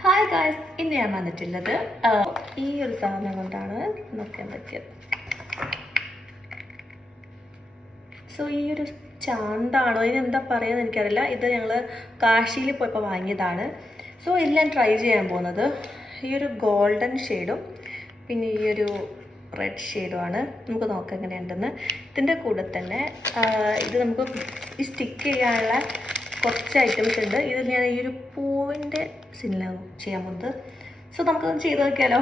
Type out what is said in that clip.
Hi guys, ഇന്ന് ഞാൻ വന്നിട്ടുള്ളത് ഈ ഒരു സാധനം കൊണ്ടാണ്. നമുക്ക് എന്തൊക്കെയാണ് ഈ ഒരു ചാന്താണോ ഇതിനെന്താ പറയുക എനിക്കറിയില്ല. ഇത് ഞങ്ങൾ കാശിയിൽ പോയപ്പോൾ വാങ്ങിയതാണ്. എല്ലാം ട്രൈ ചെയ്യാൻ പോകുന്നത് ഈ ഒരു ഗോൾഡൻ ഷെയ്ഡും പിന്നെ ഈ ഒരു റെഡ് ഷെയ്ഡുമാണ്. നമുക്ക് നോക്കാം എങ്ങനെയുണ്ടെന്ന്. ഇതിൻ്റെ കൂടെ തന്നെ ഇത് നമുക്ക് ഈ സ്റ്റിക്ക് ചെയ്യാനുള്ള കുറച്ച് ഐറ്റംസ് ഉണ്ട്. ഇത് ഞാൻ ഈ ഒരു പൂവിൻ്റെ സിനിലാണ് ചെയ്യാൻ പോകുന്നത്. നമുക്കത് ചെയ്ത് നോക്കിയാലോ.